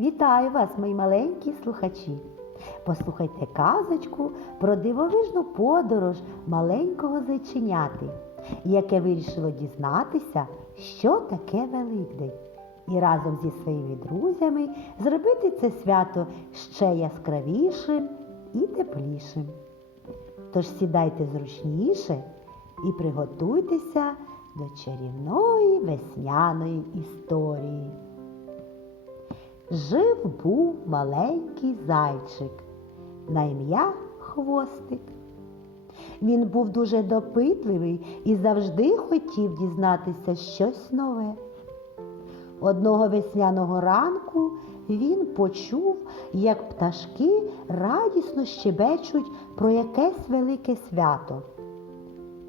Вітаю вас, мої маленькі слухачі. Послухайте казочку про дивовижну подорож маленького зайченяти, яке вирішило дізнатися, що таке Великдень, і разом зі своїми друзями зробити це свято ще яскравішим і теплішим. Тож сідайте зручніше і приготуйтеся до чарівної весняної історії. Жив був маленький зайчик на ім'я Хвостик. Він був дуже допитливий і завжди хотів дізнатися щось нове. Одного весняного ранку він почув, як пташки радісно щебечуть про якесь велике свято.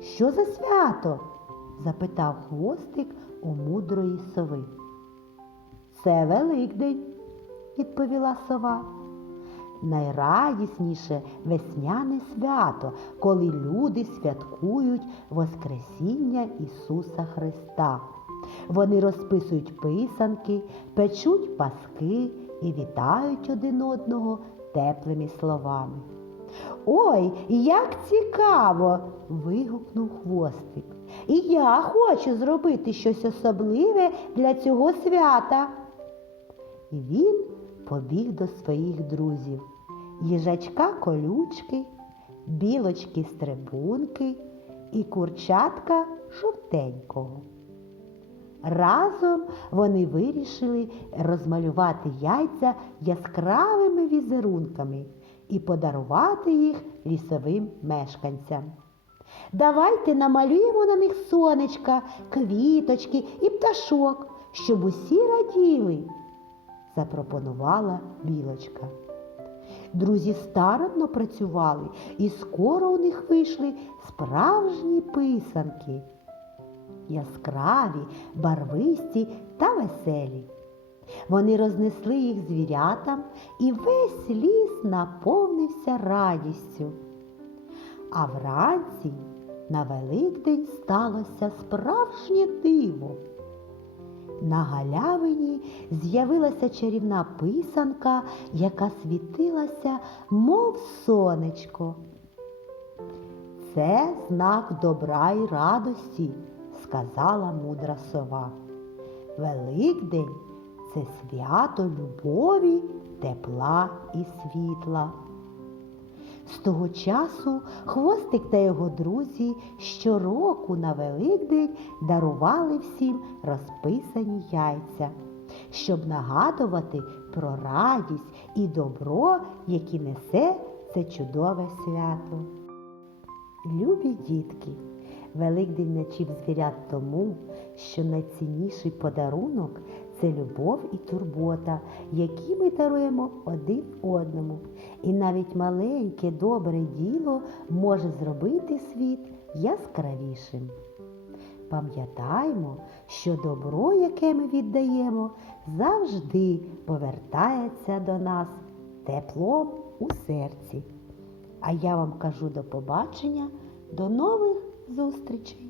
Що за свято? запитав хвостик у мудрої сови. Це Великдень, відповіла сова. Найрадісніше весняне свято, коли люди святкують Воскресіння Ісуса Христа. Вони розписують писанки, печуть паски і вітають один одного теплими словами. Ой, як цікаво! вигукнув хвостик. І я хочу зробити щось особливе для цього свята. І він побіг до своїх друзів їжачка колючки, білочки стрибунки і курчатка жовтенького. Разом вони вирішили розмалювати яйця яскравими візерунками і подарувати їх лісовим мешканцям. Давайте намалюємо на них сонечка, квіточки і пташок, щоб усі раділи, запропонувала білочка. Друзі старанно працювали, і скоро у них вийшли справжні писанки. Яскраві, барвисті та веселі. Вони рознесли їх звірятам, і весь ліс наповнився радістю. А вранці на Великдень сталося справжнє диво. На галявині з'явилася чарівна писанка, яка світилася, мов сонечко. Це знак добра і радості, сказала мудра сова. Великдень це свято любові, тепла і світла. З того часу хвостик та його друзі щороку на Великдень дарували всім розписані яйця, щоб нагадувати про радість і добро, які несе це чудове свято. Любі дітки, Великдень навчив звірят тому, що найцінніший подарунок це любов і турбота, які ми даруємо один одному. І навіть маленьке добре діло може зробити світ яскравішим. Пам'ятаймо, що добро, яке ми віддаємо, завжди повертається до нас теплом у серці. А я вам кажу до побачення, до нових зустрічей!